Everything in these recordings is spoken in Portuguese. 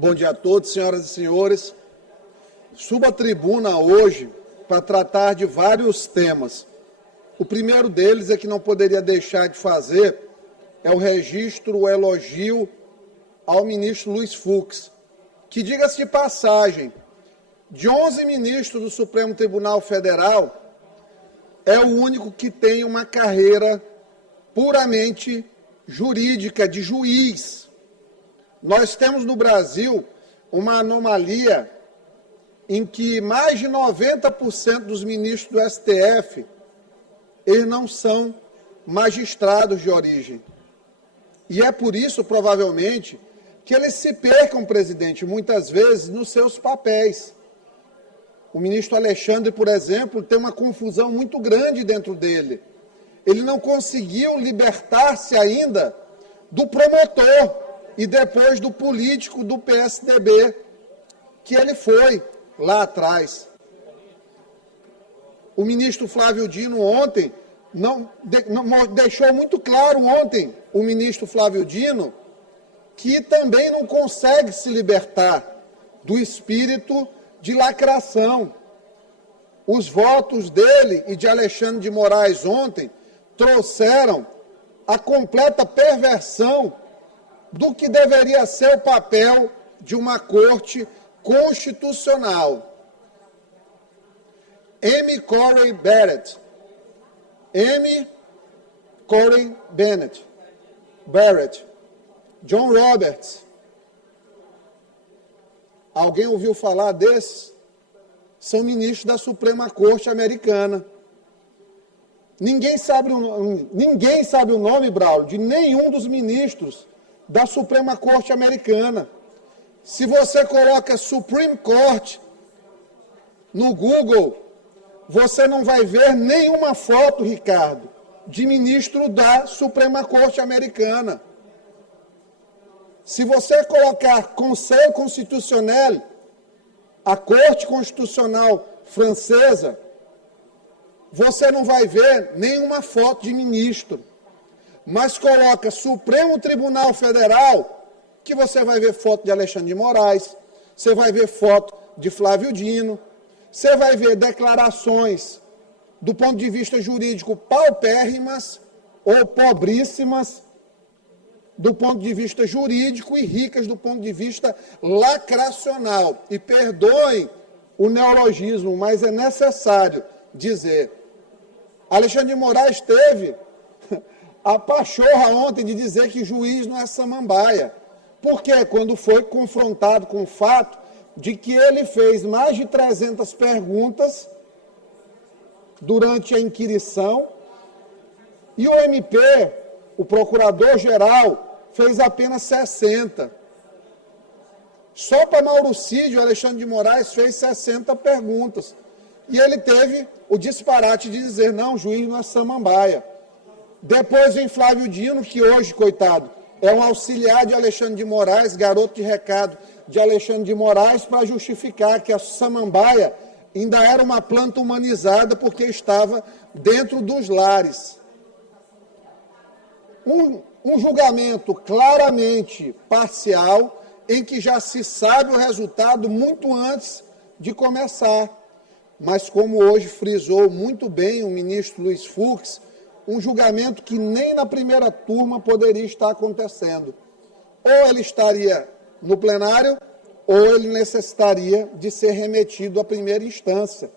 Bom dia a todos, senhoras e senhores. Subo à tribuna hoje para tratar de vários temas. O primeiro deles é que não poderia deixar de fazer é o registro, o elogio ao ministro Luiz Fux, que, diga-se de passagem, de 11 ministros do Supremo Tribunal Federal, é o único que tem uma carreira puramente jurídica, de juiz. Nós temos no Brasil uma anomalia em que mais de 90% dos ministros do STF, eles não são magistrados de origem. E é por isso, provavelmente, que eles se percam, presidente, muitas vezes, nos seus papéis. O ministro Alexandre, por exemplo, tem uma confusão muito grande dentro dele. Ele não conseguiu libertar-se ainda do promotor e depois do político do PSDB, que ele foi lá atrás. O ministro Flávio Dino ontem, deixou muito claro ontem, o ministro Flávio Dino, que também não consegue se libertar do espírito de lacração. Os votos dele e de Alexandre de Moraes ontem trouxeram a completa perversão do que deveria ser o papel de uma corte constitucional. Amy Coney Barrett, John Roberts. Alguém ouviu falar desses? São ministros da Suprema Corte Americana. Ninguém sabe o nome, Braulio, de nenhum dos ministros da Suprema Corte Americana. Se você coloca Supreme Court no Google, você não vai ver nenhuma foto, Ricardo, de ministro da Suprema Corte Americana. Se você colocar Conseil Constitutionnel, a Corte Constitucional Francesa, você não vai ver nenhuma foto de ministro. Mas coloca Supremo Tribunal Federal, que você vai ver foto de Alexandre de Moraes, você vai ver foto de Flávio Dino, você vai ver declarações do ponto de vista jurídico paupérrimas ou pobríssimas do ponto de vista jurídico e ricas do ponto de vista lacracional. E perdoem o neologismo, mas é necessário dizer. Alexandre de Moraes teve a pachorra ontem de dizer que juiz não é samambaia. Porque quando foi confrontado com o fato de que ele fez mais de 300 perguntas durante a inquirição e o MP, o procurador-geral, fez apenas 60. Só para Mauro Cid, o Alexandre de Moraes fez 60 perguntas. E ele teve o disparate de dizer, não, juiz não é samambaia. Depois vem Flávio Dino, que hoje, coitado, é um auxiliar de Alexandre de Moraes, garoto de recado de Alexandre de Moraes, para justificar que a samambaia ainda era uma planta humanizada porque estava dentro dos lares. Um julgamento claramente parcial, em que já se sabe o resultado muito antes de começar. Mas como hoje frisou muito bem o ministro Luiz Fux, um julgamento que nem na primeira turma poderia estar acontecendo. Ou ele estaria no plenário, ou ele necessitaria de ser remetido à primeira instância.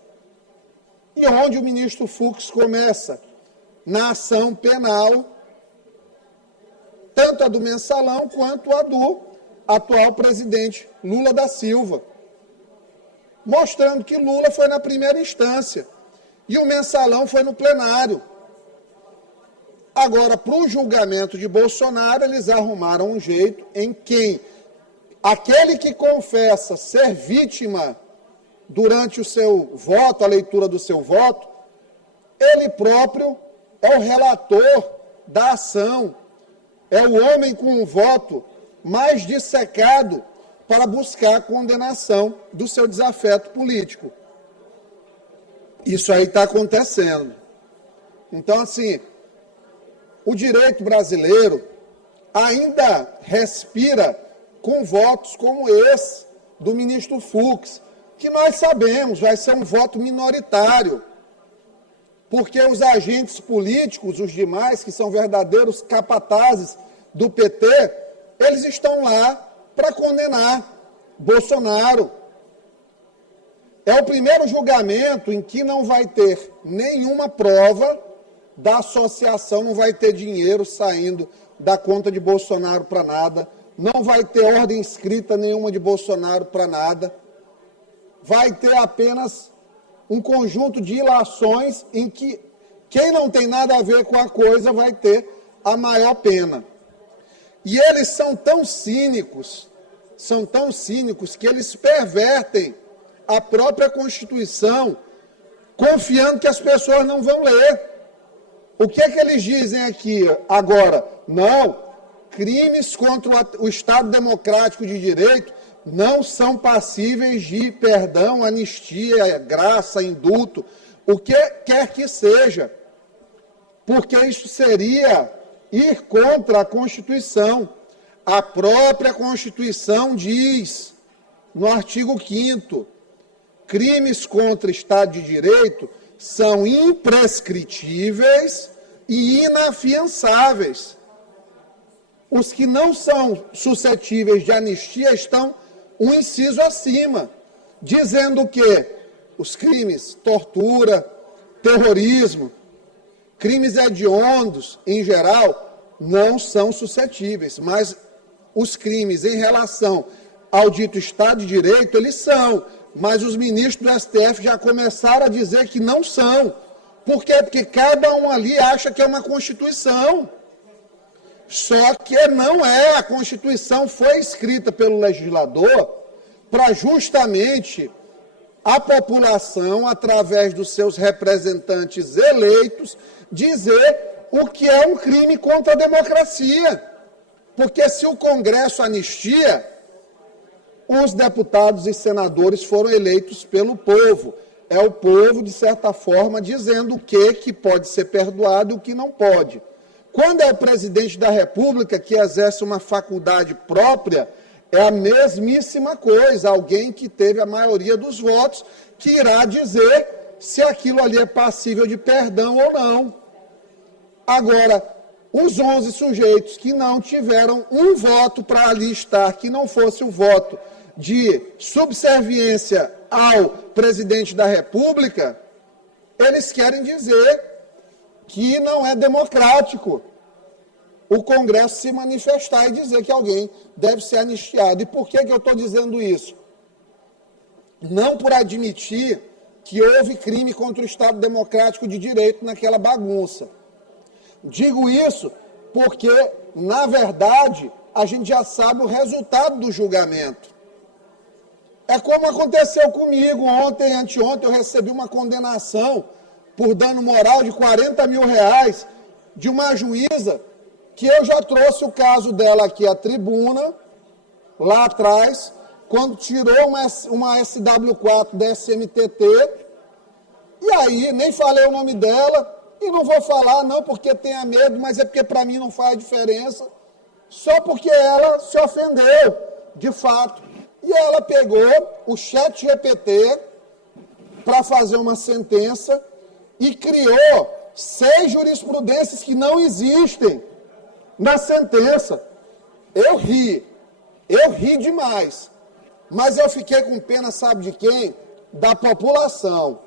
E onde o ministro Fux começa? Na ação penal, tanto a do mensalão quanto a do atual presidente Lula da Silva, mostrando que Lula foi na primeira instância e o mensalão foi no plenário. Agora, para o julgamento de Bolsonaro, eles arrumaram um jeito em que aquele que confessa ser vítima durante o seu voto, a leitura do seu voto, ele próprio é o relator da ação, é o homem com um voto mais dissecado para buscar a condenação do seu desafeto político. Isso aí está acontecendo. Então, assim, o direito brasileiro ainda respira com votos como esse do ministro Fux, que nós sabemos vai ser um voto minoritário, porque os agentes políticos, os demais, que são verdadeiros capatazes do PT, eles estão lá para condenar Bolsonaro. É o primeiro julgamento em que não vai ter nenhuma prova da associação, não vai ter dinheiro saindo da conta de Bolsonaro para nada, não vai ter ordem escrita nenhuma de Bolsonaro para nada, vai ter apenas um conjunto de ilações em que quem não tem nada a ver com a coisa vai ter a maior pena. E eles são tão cínicos que eles pervertem a própria Constituição, confiando que as pessoas não vão ler. O que é que eles dizem aqui agora? Não, crimes contra o Estado Democrático de Direito não são passíveis de perdão, anistia, graça, indulto, o que quer que seja, porque isso seria ir contra a Constituição. A própria Constituição diz, no artigo 5º, crimes contra o Estado de Direito são imprescritíveis e inafiançáveis. Os que não são suscetíveis de anistia estão um inciso acima, dizendo que os crimes, tortura, terrorismo, crimes hediondos, em geral, não são suscetíveis, mas os crimes em relação ao dito Estado de Direito, eles são, mas os ministros do STF já começaram a dizer que não são. Por quê? Porque cada um ali acha que é uma Constituição. Só que não é. A Constituição foi escrita pelo legislador para justamente a população, através dos seus representantes eleitos, dizer o que é um crime contra a democracia. Porque se o Congresso anistia, os deputados e senadores foram eleitos pelo povo. É o povo, de certa forma, dizendo o que pode ser perdoado e o que não pode. Quando é o presidente da República que exerce uma faculdade própria, é a mesmíssima coisa. Alguém que teve a maioria dos votos, que irá dizer se aquilo ali é passível de perdão ou não. Agora, os 11 sujeitos que não tiveram um voto para ali estar, que não fosse o voto de subserviência ao presidente da República, eles querem dizer que não é democrático o Congresso se manifestar e dizer que alguém deve ser anistiado. E por que eu estou dizendo isso? Não por admitir que houve crime contra o Estado Democrático de Direito naquela bagunça. Digo isso porque, na verdade, a gente já sabe o resultado do julgamento. É como aconteceu comigo ontem, anteontem, eu recebi uma condenação por dano moral de R$40 mil de uma juíza, que eu já trouxe o caso dela aqui à tribuna, lá atrás, quando tirou uma SW4 da SMTT, e aí nem falei o nome dela, e não vou falar não porque tenha medo, mas é porque para mim não faz diferença, só porque ela se ofendeu, de fato. E ela pegou o ChatGPT para fazer uma sentença e criou 6 jurisprudências que não existem na sentença. Eu ri demais, mas eu fiquei com pena, sabe de quem? Da população,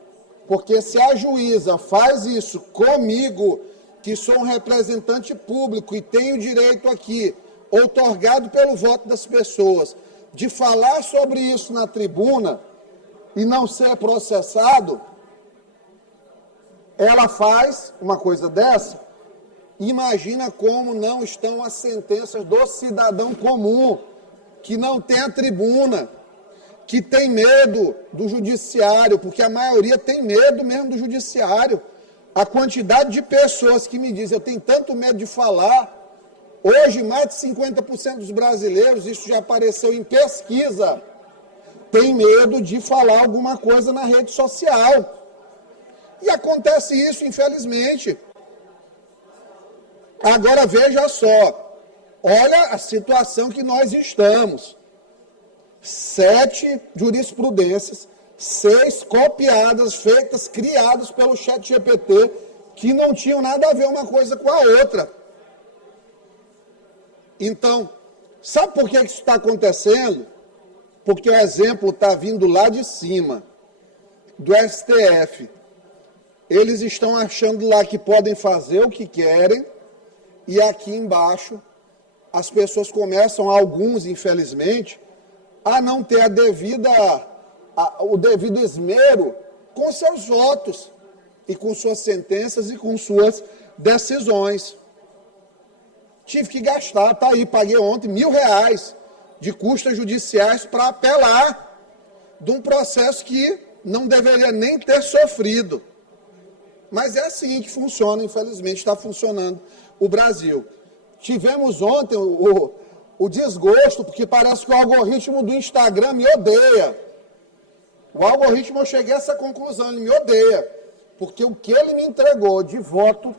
porque se a juíza faz isso comigo, que sou um representante público e tenho direito aqui, outorgado pelo voto das pessoas, de falar sobre isso na tribuna e não ser processado, ela faz uma coisa dessa. Imagina como não estão as sentenças do cidadão comum, que não tem a tribuna, que tem medo do judiciário, porque a maioria tem medo mesmo do judiciário. A quantidade de pessoas que me dizem, eu tenho tanto medo de falar. Hoje, mais de 50% dos brasileiros, isso já apareceu em pesquisa, tem medo de falar alguma coisa na rede social. E acontece isso, infelizmente. Agora, veja só, Olha a situação que nós estamos. 7 jurisprudências, 6 copiadas, feitas, criadas pelo ChatGPT, que não tinham nada a ver uma coisa com a outra. Então, sabe por que isso está acontecendo? Porque o exemplo está vindo lá de cima, do STF. Eles estão achando lá que podem fazer o que querem, e aqui embaixo as pessoas começam, alguns infelizmente, a não ter o devido esmero com seus votos, e com suas sentenças e com suas decisões. Tive que gastar, tá aí, paguei ontem R$1.000 de custas judiciais para apelar de um processo que não deveria nem ter sofrido. Mas é assim que funciona, infelizmente, está funcionando o Brasil. Tivemos ontem o desgosto, porque parece que o algoritmo do Instagram me odeia. O algoritmo, eu cheguei a essa conclusão, ele me odeia. Porque o que ele me entregou de voto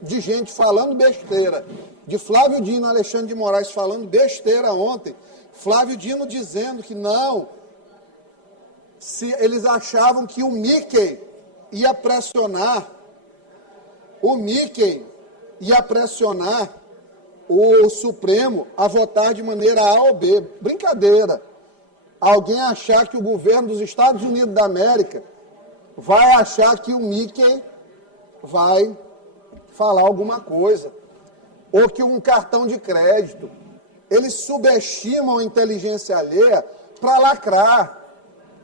de gente falando besteira, de Flávio Dino, Alexandre de Moraes falando besteira ontem, Flávio Dino dizendo que não, se eles achavam que o Mickey ia pressionar, o Supremo a votar de maneira A ou B. Brincadeira. Alguém achar que o governo dos Estados Unidos da América vai achar que o Mickey vai falar alguma coisa, ou que um cartão de crédito. Eles subestimam a inteligência alheia para lacrar.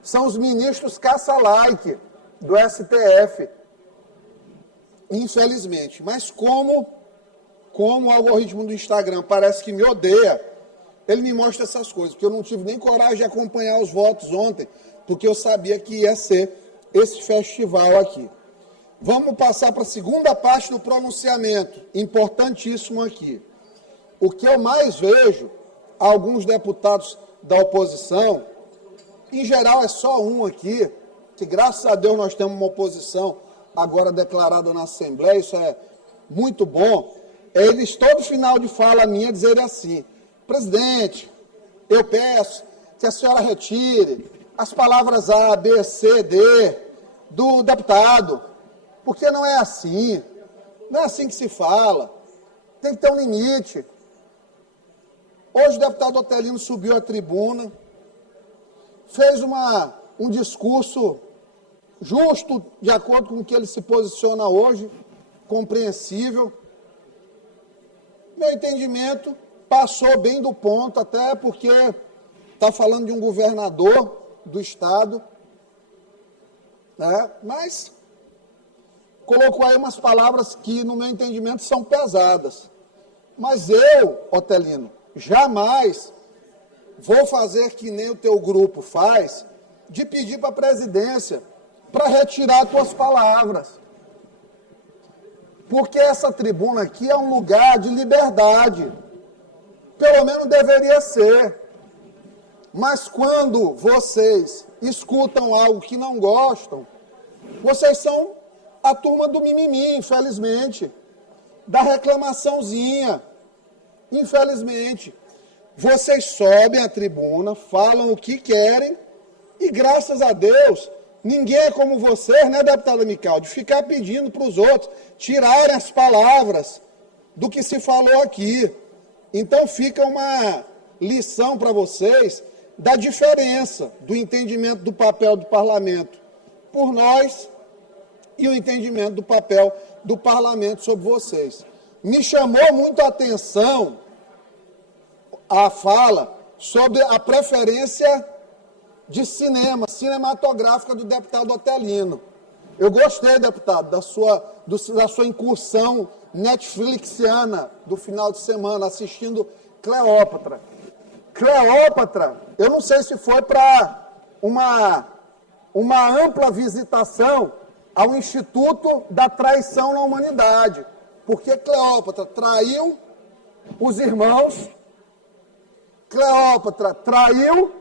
São os ministros caça-like do STF. Infelizmente. Mas como o algoritmo do Instagram parece que me odeia, ele me mostra essas coisas, porque eu não tive nem coragem de acompanhar os votos ontem, porque eu sabia que ia ser esse festival aqui. Vamos passar para a segunda parte do pronunciamento, importantíssimo aqui. O que eu mais vejo, alguns deputados da oposição, em geral é só um aqui, que graças a Deus nós temos uma oposição agora declarada na Assembleia, isso é muito bom, eles todo final de fala minha dizerem assim: presidente, eu peço que a senhora retire as palavras A, B, C, D do deputado, porque não é assim que se fala, tem que ter um limite. Hoje o deputado Otelino subiu à tribuna, fez um discurso justo, de acordo com o que ele se posiciona hoje, compreensível. Meu entendimento passou bem do ponto, até porque está falando de um governador do estado, né? Mas colocou aí umas palavras que, no meu entendimento, são pesadas. Mas eu, Otelino, jamais vou fazer que nem o teu grupo faz, de pedir para a presidência para retirar as tuas palavras. Porque essa tribuna aqui é um lugar de liberdade. Pelo menos deveria ser. Mas quando vocês escutam algo que não gostam, vocês são a turma do mimimi, infelizmente. Da reclamaçãozinha. Infelizmente. Vocês sobem à tribuna, falam o que querem, e graças a Deus, ninguém é como vocês, né, deputada Micaldi, de ficar pedindo para os outros tirarem as palavras do que se falou aqui. Então fica uma lição para vocês da diferença do entendimento do papel do parlamento por nós e o entendimento do papel do parlamento sobre vocês. Me chamou muito a atenção a fala sobre a preferência de cinematográfica do deputado Otelino. Eu gostei, deputado, da sua incursão netflixiana do final de semana, assistindo Cleópatra. Cleópatra, eu não sei se foi para uma ampla visitação ao Instituto da Traição na Humanidade, porque Cleópatra traiu os irmãos, Cleópatra traiu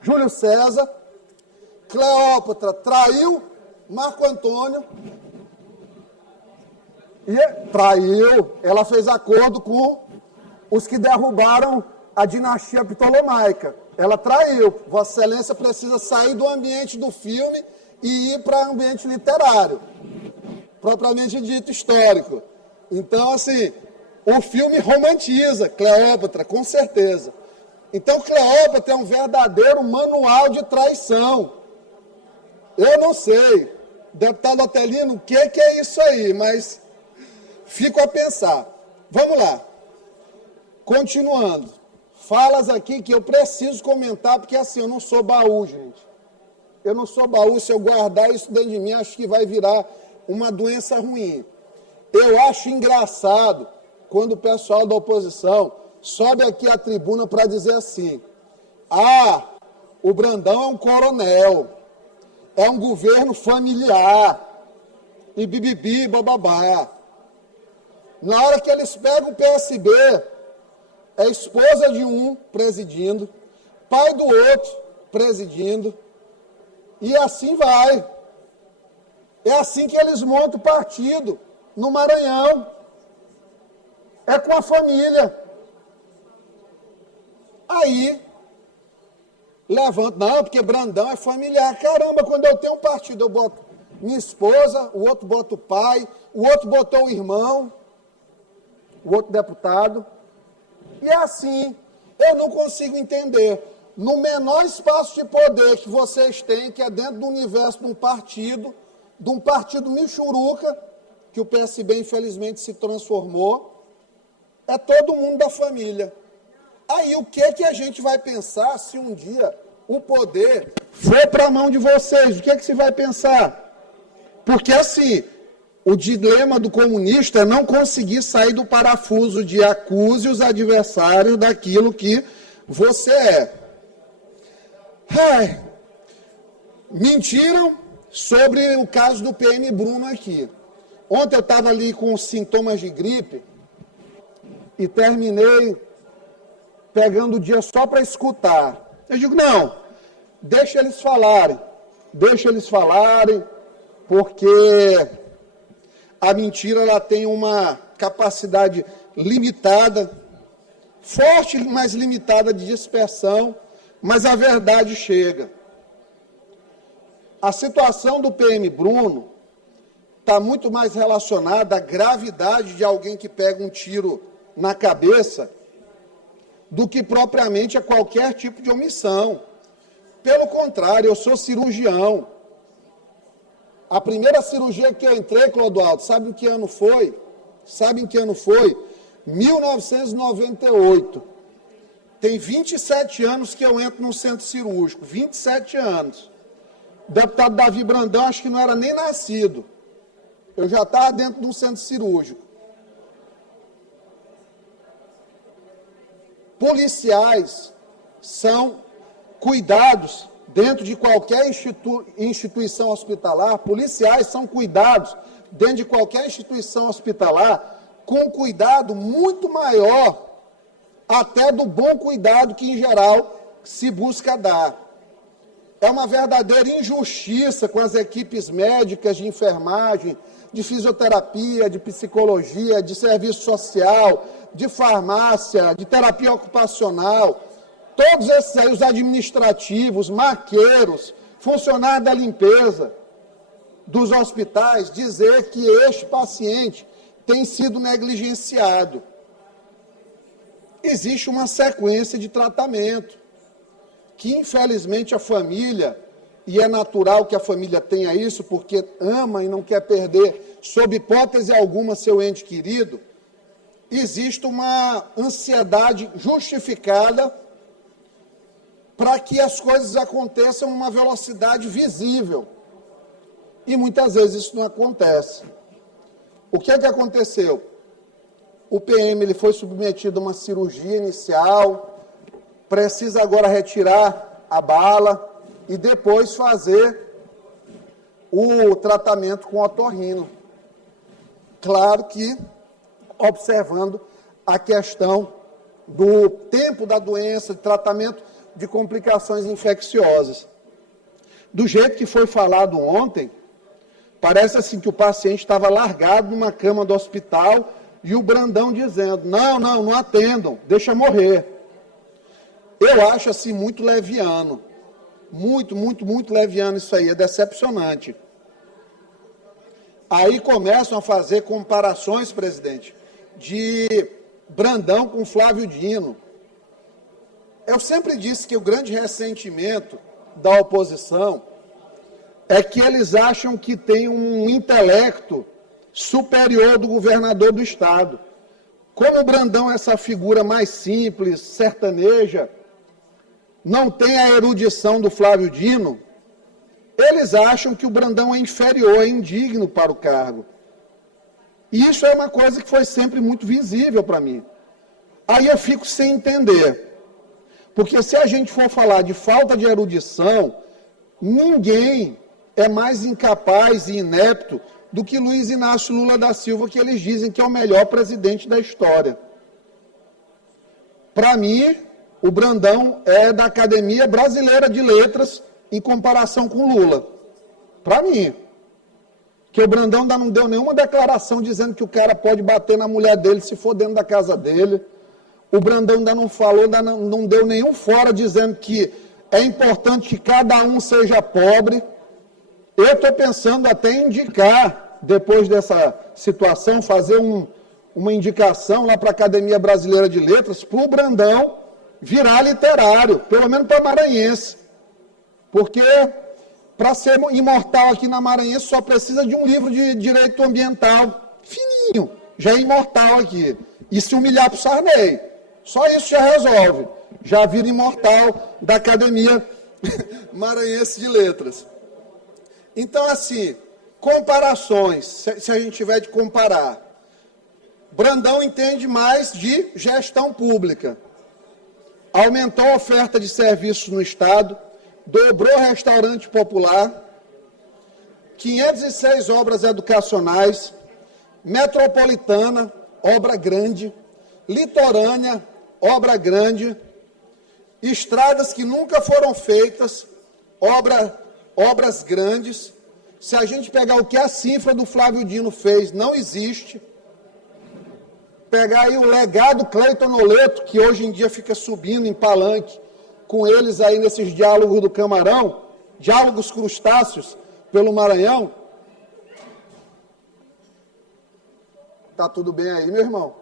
Júlio César, Cleópatra traiu Marco Antônio, e traiu, ela fez acordo com os que derrubaram a dinastia ptolomaica. Ela traiu. Vossa Excelência precisa sair do ambiente do filme e ir para o ambiente literário, propriamente dito histórico. Então, assim, o filme romantiza Cleópatra, com certeza. Então, Cleópatra é um verdadeiro manual de traição. Eu não sei, deputado Otelino, o que é isso aí, mas fico a pensar. Vamos lá. Continuando. Falas aqui que eu preciso comentar, porque assim, eu não sou baú, gente. Eu não sou baú, se eu guardar isso dentro de mim, acho que vai virar uma doença ruim. Eu acho engraçado quando o pessoal da oposição sobe aqui à tribuna para dizer assim, o Brandão é um coronel, é um governo familiar, e bibibi, bababá. Na hora que eles pegam o PSB, é esposa de um presidindo, pai do outro presidindo, e assim vai. É assim que eles montam o partido no Maranhão. É com a família. Aí, levanta, não, porque Brandão é familiar. Caramba, quando eu tenho um partido, eu boto minha esposa, o outro bota o pai, o outro botou o irmão, o outro deputado. E é assim, eu não consigo entender. No menor espaço de poder que vocês têm, que é dentro do universo de um partido michuruca, que o PSB infelizmente se transformou, é todo mundo da família. Aí o que a gente vai pensar se um dia o poder for para a mão de vocês? O que se vai pensar? Porque assim, o dilema do comunista é não conseguir sair do parafuso de acuse os adversários daquilo que você é. Mentiram sobre o caso do PM Bruno aqui. Ontem eu estava ali com sintomas de gripe e terminei pegando o dia só para escutar. Eu digo, não, deixa eles falarem, porque a mentira ela tem uma capacidade limitada, forte, mas limitada de dispersão, mas a verdade chega. A situação do PM Bruno está muito mais relacionada à gravidade de alguém que pega um tiro na cabeça do que propriamente a qualquer tipo de omissão. Pelo contrário, eu sou cirurgião. A primeira cirurgia que eu entrei, Clodoaldo, sabe em que ano foi? 1998. Tem 27 anos que eu entro num centro cirúrgico, 27 anos. O deputado Davi Brandão, acho que não era nem nascido. Eu já estava dentro de um centro cirúrgico. Policiais são cuidados dentro de qualquer instituição hospitalar, policiais são cuidados dentro de qualquer instituição hospitalar com um cuidado muito maior até do bom cuidado que, em geral, se busca dar. É uma verdadeira injustiça com as equipes médicas de enfermagem, de fisioterapia, de psicologia, de serviço social, de farmácia, de terapia ocupacional, todos esses aí, os administrativos, maqueiros, funcionários da limpeza dos hospitais, dizer que este paciente tem sido negligenciado. Existe uma sequência de tratamento, que infelizmente a família, e é natural que a família tenha isso, porque ama e não quer perder, sob hipótese alguma, seu ente querido, existe uma ansiedade justificada para que as coisas aconteçam numa velocidade visível. E muitas vezes isso não acontece. O que aconteceu? O PM ele foi submetido a uma cirurgia inicial, precisa agora retirar a bala e depois fazer o tratamento com otorrino. Claro que observando a questão do tempo da doença, de tratamento de complicações infecciosas. Do jeito que foi falado ontem, parece assim que o paciente estava largado numa cama do hospital, e o Brandão dizendo, não atendam, deixa morrer. Eu acho assim muito leviano, muito leviano isso aí, é decepcionante. Aí começam a fazer comparações, presidente, de Brandão com Flávio Dino. Eu sempre disse que o grande ressentimento da oposição é que eles acham que tem um intelecto superior do governador do Estado. Como o Brandão é essa figura mais simples, sertaneja, não tem a erudição do Flávio Dino, eles acham que o Brandão é inferior, é indigno para o cargo. E isso é uma coisa que foi sempre muito visível para mim. Aí eu fico sem entender. Porque se a gente for falar de falta de erudição, ninguém é mais incapaz e inepto do que Luiz Inácio Lula da Silva, que eles dizem que é o melhor presidente da história. Para mim, o Brandão é da Academia Brasileira de Letras em comparação com Lula. Para mim. Que o Brandão ainda não deu nenhuma declaração dizendo que o cara pode bater na mulher dele se for dentro da casa dele. O Brandão ainda não falou, ainda não deu nenhum fora dizendo que é importante que cada um seja pobre. Eu estou pensando até em indicar, depois dessa situação, fazer uma indicação lá para a Academia Brasileira de Letras, para o Brandão virar literário, pelo menos para maranhense. Porque para ser imortal aqui na Maranhense só precisa de um livro de direito ambiental, fininho, já é imortal aqui. E se humilhar para o Sarney, só isso já resolve. Já vira imortal da Academia Maranhense de Letras. Então, assim, comparações, se a gente tiver de comparar. Brandão entende mais de gestão pública. Aumentou a oferta de serviços no Estado, dobrou restaurante popular, 506 obras educacionais, metropolitana, obra grande, litorânea, obra grande, estradas que nunca foram feitas, obras grandes. Se a gente pegar o que a cifra do Flávio Dino fez, não existe. Pegar aí o legado Cleiton Noleto, que hoje em dia fica subindo em palanque, com eles aí nesses diálogos do Camarão, diálogos crustáceos pelo Maranhão. Tá tudo bem aí, meu irmão?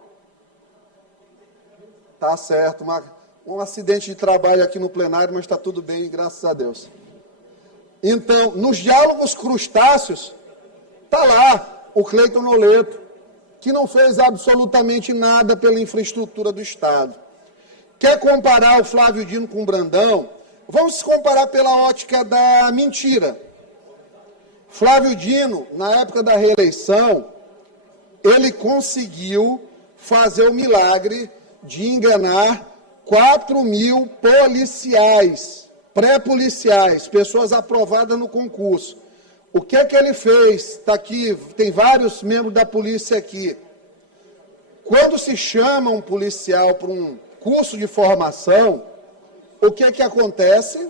Tá certo, um acidente de trabalho aqui no plenário, mas está tudo bem, graças a Deus. Então, nos diálogos crustáceos, está lá o Cleiton Noleto, que não fez absolutamente nada pela infraestrutura do Estado. Quer comparar o Flávio Dino com o Brandão? Vamos comparar pela ótica da mentira. Flávio Dino, na época da reeleição, ele conseguiu fazer o milagre de enganar 4.000 policiais, pré-policiais, pessoas aprovadas no concurso. O que é que ele fez? Está aqui, tem vários membros da polícia aqui. Quando se chama um policial para um curso de formação, o que é que acontece?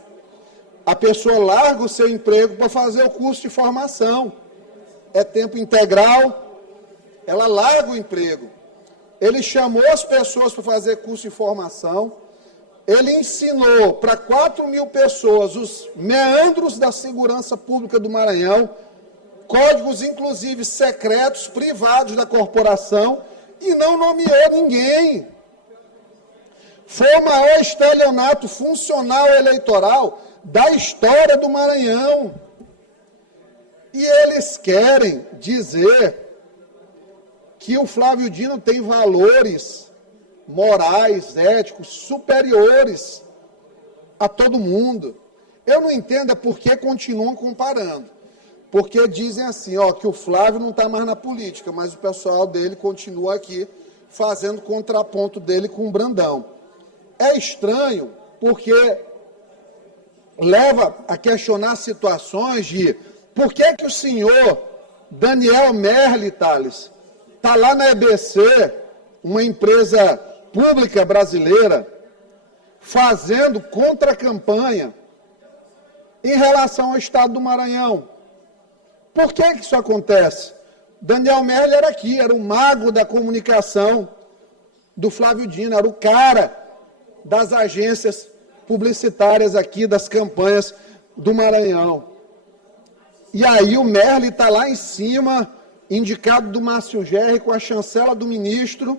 A pessoa larga o seu emprego para fazer o curso de formação. É tempo integral, ela larga o emprego. Ele chamou as pessoas para fazer curso de formação, ele ensinou para 4.000 pessoas os meandros da segurança pública do Maranhão, códigos inclusive secretos, privados da corporação, e não nomeou ninguém. Foi o maior estelionato funcional eleitoral da história do Maranhão. E eles querem dizer que o Flávio Dino tem valores morais, éticos, superiores a todo mundo. Eu não entendo por que continuam comparando. Porque dizem assim, que o Flávio não está mais na política, mas o pessoal dele continua aqui fazendo contraponto dele com o Brandão. É estranho, porque leva a questionar situações de por que o senhor Daniel Merli, Tales, está lá na EBC, uma empresa pública brasileira, fazendo contra-campanha em relação ao Estado do Maranhão. Por que isso acontece? Daniel Merle era aqui, era o mago da comunicação do Flávio Dino, era o cara das agências publicitárias aqui, das campanhas do Maranhão. E aí o Merle está lá em cima, indicado do Márcio Gerri, com a chancela do ministro,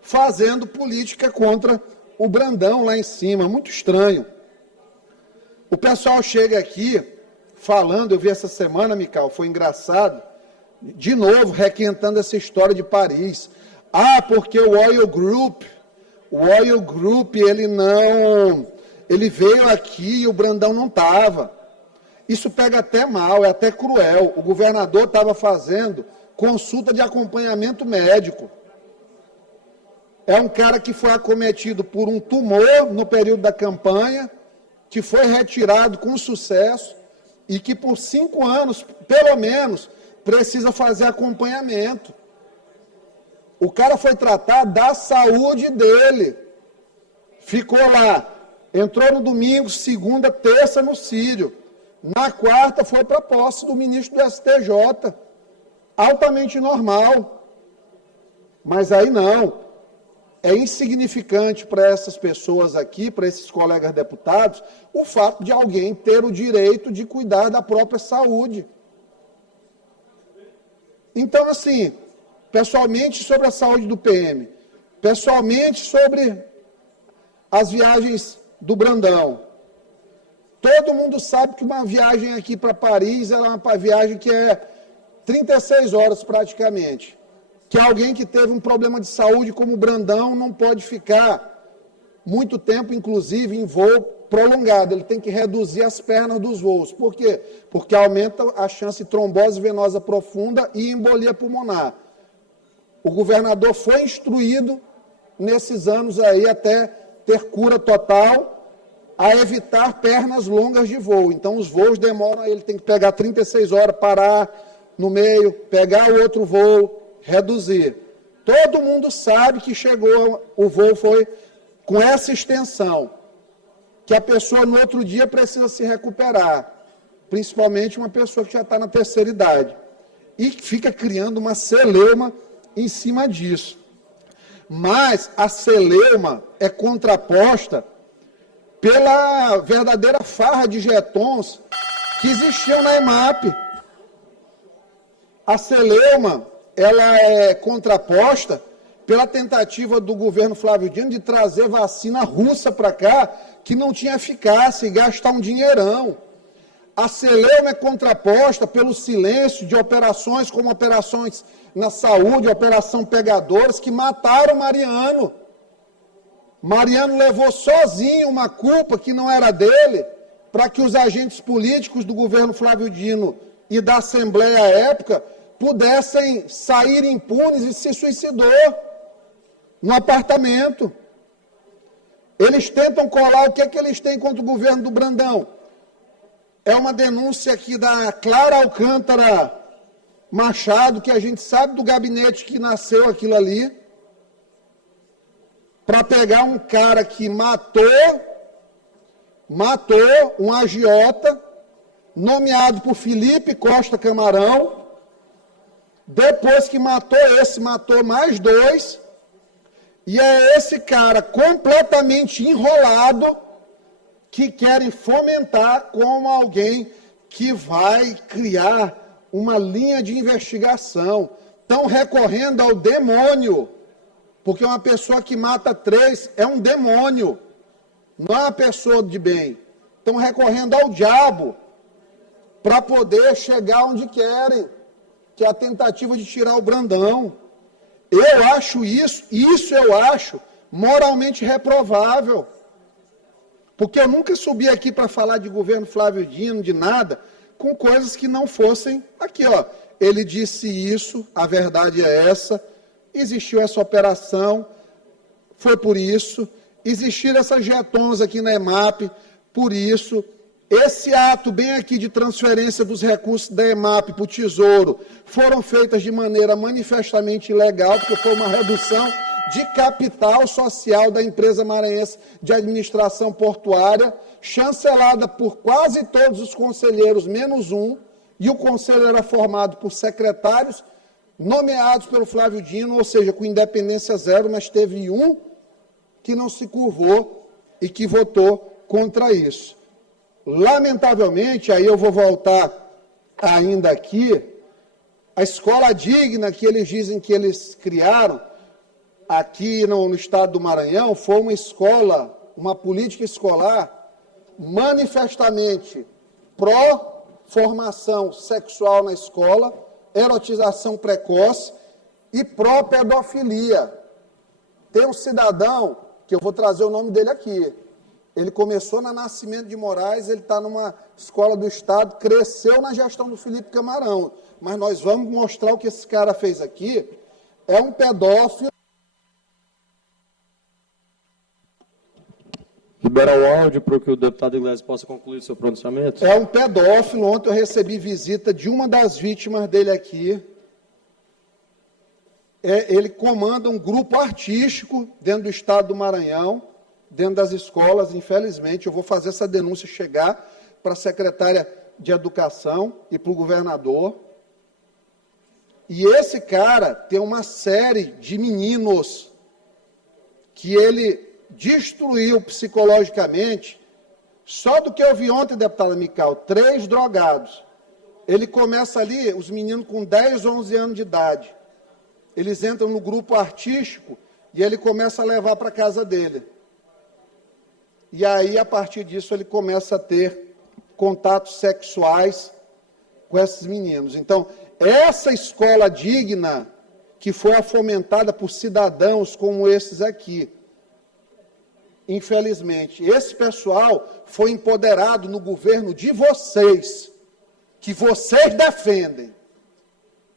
fazendo política contra o Brandão lá em cima, muito estranho. O pessoal chega aqui falando, eu vi essa semana, Mical, foi engraçado, de novo, requentando essa história de Paris. Ah, porque o Oil Group, ele veio aqui e o Brandão não estava. Isso pega até mal, é até cruel. O governador estava fazendo consulta de acompanhamento médico. É um cara que foi acometido por um tumor no período da campanha, que foi retirado com sucesso e que por 5 anos, pelo menos, precisa fazer acompanhamento. O cara foi tratar da saúde dele. Ficou lá. Entrou no domingo, segunda, terça no Sírio. Na quarta foi para a posse do ministro do STJ. Altamente normal. Mas aí não. É insignificante para essas pessoas aqui, para esses colegas deputados, o fato de alguém ter o direito de cuidar da própria saúde. Então, assim, pessoalmente sobre a saúde do PM, pessoalmente sobre as viagens do Brandão. Todo mundo sabe que uma viagem aqui para Paris ela é uma viagem que é 36 horas praticamente. Que alguém que teve um problema de saúde como o Brandão não pode ficar muito tempo, inclusive, em voo prolongado. Ele tem que reduzir as pernas dos voos. Por quê? Porque aumenta a chance de trombose venosa profunda e embolia pulmonar. O governador foi instruído, nesses anos aí, até ter cura total, a evitar pernas longas de voo. Então, os voos demoram, ele tem que pegar 36 horas, parar no meio, pegar o outro voo, reduzir. Todo mundo sabe que chegou, o voo foi com essa extensão, que a pessoa no outro dia precisa se recuperar, principalmente uma pessoa que já está na terceira idade, e fica criando uma celeuma em cima disso. Mas a celeuma é contraposta pela verdadeira farra de jetons que existiam na EMAP. A celeuma ela é contraposta pela tentativa do governo Flávio Dino de trazer vacina russa para cá, que não tinha eficácia e gastar um dinheirão. A celeuma é contraposta pelo silêncio de operações como operações na saúde, Operação Pegadores, que mataram Mariano. Mariano levou sozinho uma culpa que não era dele, para que os agentes políticos do governo Flávio Dino e da Assembleia à época pudessem sair impunes e se suicidou no apartamento. Eles tentam colar o que é que eles têm contra o governo do Brandão. É uma denúncia aqui da Clara Alcântara Machado, que a gente sabe do gabinete que nasceu aquilo ali, para pegar um cara que matou um agiota, nomeado por Felipe Costa Camarão. Depois que matou esse, matou mais 2. E é esse cara completamente enrolado que querem fomentar como alguém que vai criar uma linha de investigação. Estão recorrendo ao demônio, porque uma pessoa que mata 3 é um demônio, não é uma pessoa de bem. Estão recorrendo ao diabo para poder chegar onde querem, que é a tentativa de tirar o Brandão. Eu acho isso eu acho moralmente reprovável. Porque eu nunca subi aqui para falar de governo Flávio Dino, de nada, com coisas que não fossem aqui, ó. Ele disse isso, a verdade é essa, existiu essa operação, foi por isso, existiram essas jetons aqui na EMAP, por isso. Esse ato bem aqui de transferência dos recursos da EMAP para o Tesouro foram feitas de maneira manifestamente ilegal, porque foi uma redução de capital social da empresa maranhense de administração portuária, chancelada por quase todos os conselheiros, menos um, e o conselho era formado por secretários nomeados pelo Flávio Dino, ou seja, com independência zero, mas teve um que não se curvou e que votou contra isso. Lamentavelmente, aí eu vou voltar ainda aqui, a escola digna que eles dizem que eles criaram aqui no estado do Maranhão foi uma escola, uma política escolar manifestamente pró-formação sexual na escola, erotização precoce e pró-pedofilia. Tem um cidadão, que eu vou trazer o nome dele aqui, ele começou na Nascimento de Moraes, ele está numa escola do Estado, cresceu na gestão do Felipe Camarão, mas nós vamos mostrar o que esse cara fez aqui, é um pedófilo. Liberar o áudio para que o deputado Iglesias possa concluir seu pronunciamento. É um pedófilo. Ontem eu recebi visita de uma das vítimas dele aqui. Ele comanda um grupo artístico dentro do estado do Maranhão, dentro das escolas, infelizmente. Eu vou fazer essa denúncia chegar para a secretária de Educação e para o governador. E esse cara tem uma série de meninos que ele destruiu psicologicamente. Só do que eu vi ontem, deputada Mical, 3 drogados. Ele começa ali, os meninos com 10, 11 anos de idade. Eles entram no grupo artístico e ele começa a levar para a casa dele. E aí, a partir disso, ele começa a ter contatos sexuais com esses meninos. Então, essa escola digna, que foi fomentada por cidadãos como esses aqui, infelizmente, esse pessoal foi empoderado no governo de vocês, que vocês defendem.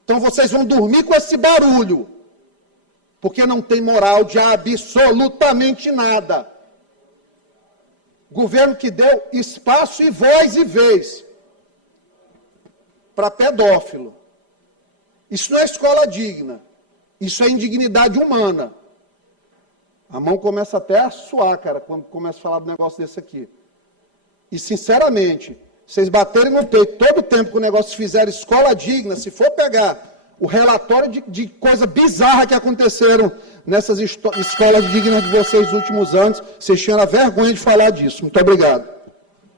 Então vocês vão dormir com esse barulho, porque não tem moral de absolutamente nada. Governo que deu espaço e voz e vez para pedófilo. Isso não é escola digna, isso é indignidade humana. A mão começa até a suar, cara, quando começa a falar do negócio desse aqui. E, sinceramente, vocês baterem no peito todo o tempo que o negócio fizeram escola digna, se for pegar o relatório de coisa bizarra que aconteceram nessas escolas dignas de vocês nos últimos anos, vocês tinham a vergonha de falar disso. Muito obrigado.